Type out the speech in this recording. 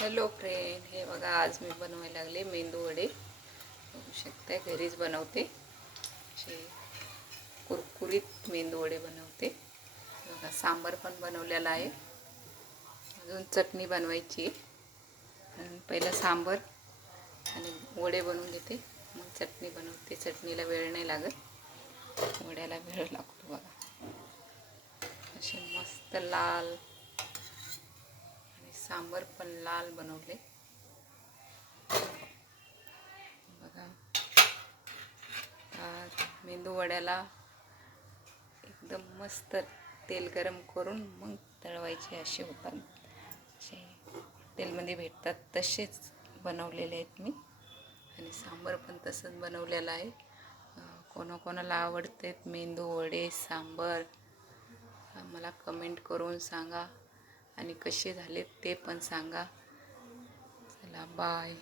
Hello friend, हे बघा आज मी बनवायला लागले मेंदू वडे. बघू शकता घरीच बनवते. असे कुरकुरीत मेंदू वडे बनवते. बघा सांबार पण बनवलेला आहे. अजून चटणी बनवायची आहे. पहिलं सांबार आणि वडे बनवून घेते, मग चटणी बनवते. चटणीला वेळ नाही लागत, वड्याला वेळ लागतो. बघा असे मस्त लाल सांबर पण लाल बनवले. बघा मेंदू वड्याला एकदम मस्त तेल गरम करून मग तळवायचे असे होतात. असे तेलमध्ये भेटतात तसेच बनवलेले आहेत मी. आणि सांबर पण तसंच बनवलेलं आहे. कोणाकोणाला आवडते मेंदू वडे सांबर मला कमेंट करून सांगा, आणि कसे झाले ते पण सांगा. चला बाय.